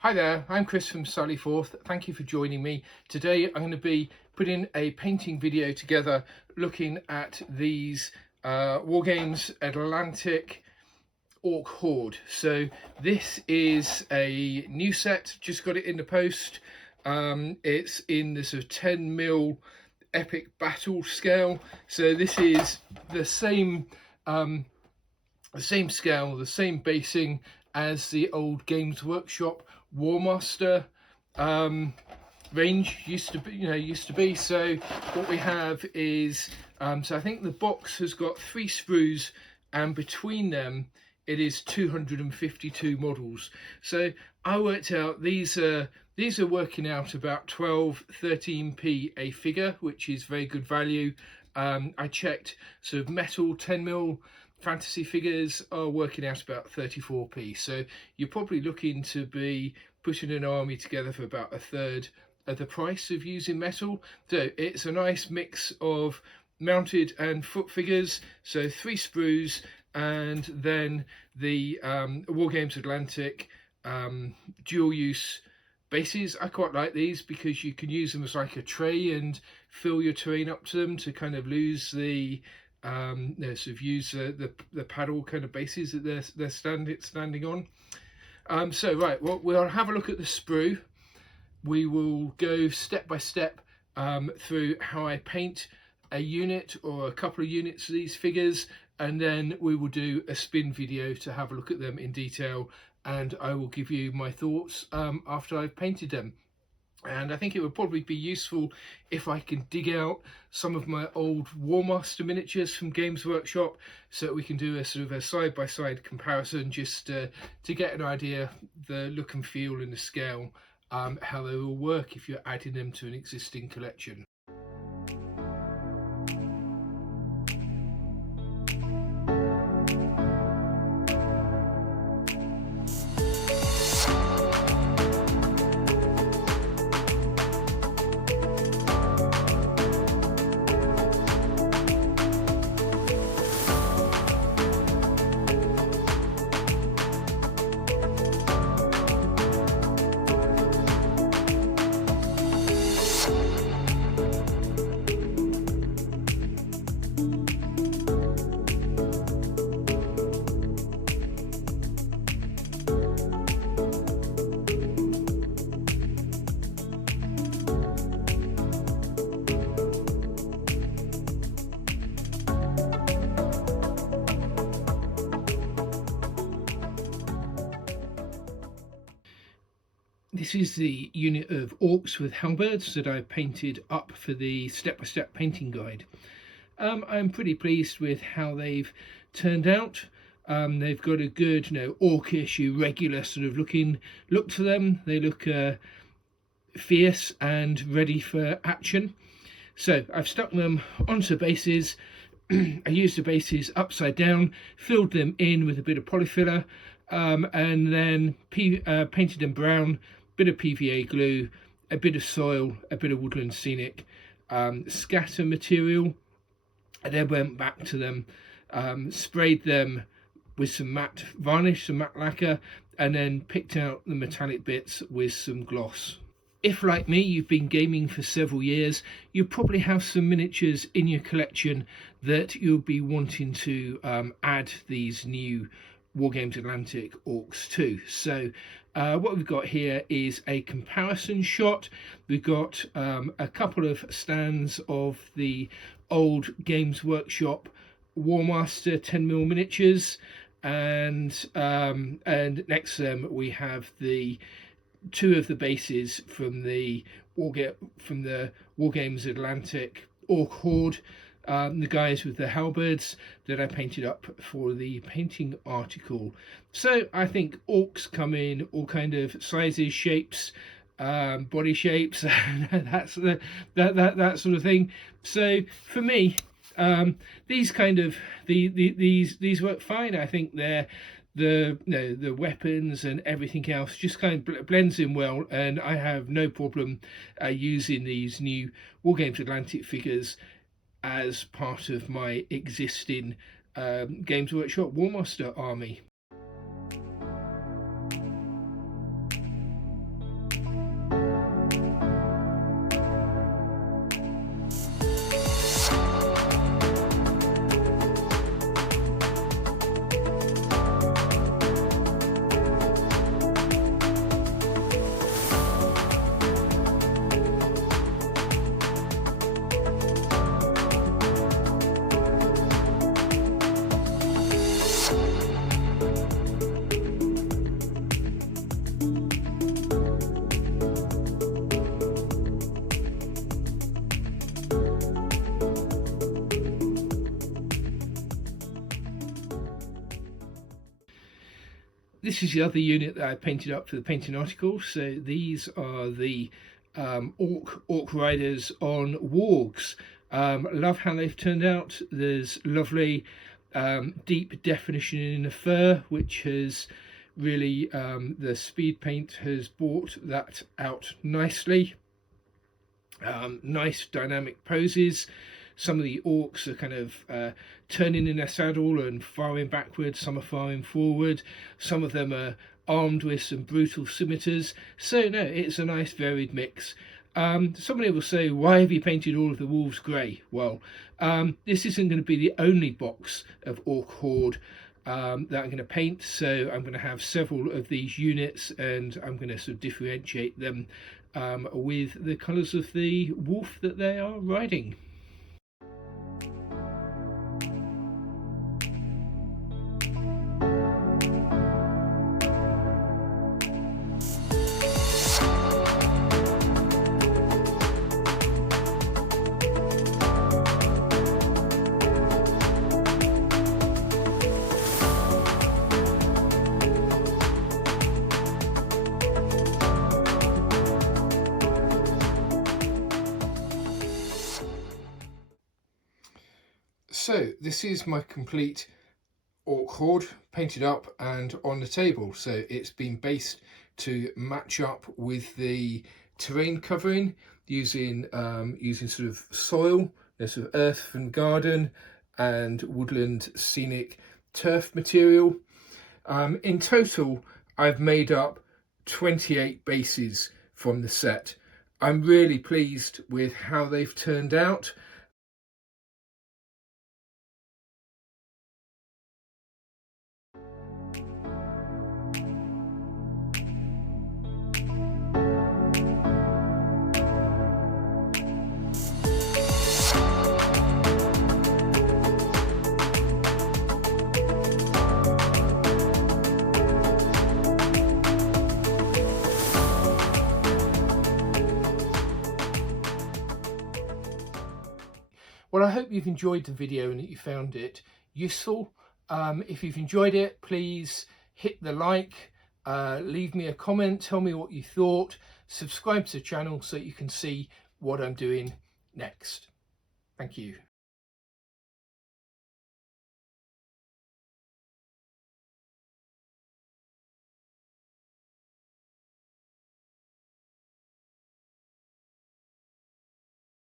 Hi there, I'm Chris from Sallyforth. Thank you for joining me. Today I'm going to be putting a painting video together looking at these Wargames Atlantic Orc Horde. So this is a new set, just got it in the post. It's in the sort of 10mm epic battle scale. So this is the same scale, the same basing as the old Games Workshop Warmaster range used to be. So what we have is so I think the box has got 3 sprues, and between them it is 252 models. So I worked out these are working out about 12-13p a figure, which is very good value. I checked sort of metal 10mm fantasy figures are working out about 34p, so you're probably looking to be putting an army together for about a third of the price of using metal. So it's a nice mix of mounted and foot figures, so 3 sprues, and then the Wargames Atlantic dual use bases. I quite like these because you can use them as like a tray and fill your terrain up to them to kind of lose the sort of use the paddle kind of bases that they're standing on. So right, well, we'll have a look at the sprue. We will go step by step through how I paint a unit or a couple of units of these figures, and then we will do a spin video to have a look at them in detail, and I will give you my thoughts after I've painted them. And I think it would probably be useful if I can dig out some of my old Warmaster miniatures from Games Workshop, so that we can do a sort of a side-by-side comparison, just to get an idea the look and feel and the scale, how they will work if you're adding them to an existing collection. This is the unit of orcs with halberds that I painted up for the step-by-step painting guide. I'm pretty pleased with how they've turned out. They've got a good, orcish, irregular sort of look to them. They look fierce and ready for action. So I've stuck them onto bases. I used the bases upside down, filled them in with a bit of polyfiller, and then painted them brown. Bit of PVA glue, a bit of soil, a bit of woodland scenic scatter material, and then went back to them, sprayed them with some matte varnish, some matte lacquer, and then picked out the metallic bits with some gloss. If, like me, you've been gaming for several years, you probably have some miniatures in your collection that you'll be wanting to add these new Wargames Atlantic Orcs to. So what we've got here is a comparison shot. We've got a couple of stands of the old Games Workshop Warmaster 10mm miniatures, and next to them we have the 2 of the bases from the Wargames Atlantic Orc Horde. The guys with the halberds that I painted up for the painting article. So I think orcs come in all kind of sizes, shapes, body shapes, that sort of thing. So for me, these kind of these work fine. I think the weapons and everything else just kind of blends in well, and I have no problem using these new Wargames Atlantic figures as part of my existing Games Workshop Warmaster army. this is the other unit that I painted up for the painting article. So these are the Orc Riders on Wargs. Love how they've turned out. There's lovely deep definition in the fur, which has really, the speed paint has brought that out nicely. Nice dynamic poses. Some of the orcs are kind of turning in their saddle and firing backwards, some are firing forward, some of them are armed with some brutal scimitars. So no, it's a nice varied mix. Somebody will say, why have you painted all of the wolves grey? Well, this isn't going to be the only box of Orc Horde that I'm going to paint, so I'm going to have several of these units and I'm going to sort of differentiate them with the colours of the wolf that they are riding. So this is my complete Orc Horde painted up and on the table. So it's been based to match up with the terrain covering using sort of soil, sort of earth and garden and woodland scenic turf material. In total, I've made up 28 bases from the set. I'm really pleased with how they've turned out. Well, I hope you've enjoyed the video and that you found it useful. If you've enjoyed it, please hit the like, leave me a comment, tell me what you thought, subscribe to the channel so you can see what I'm doing next. Thank you.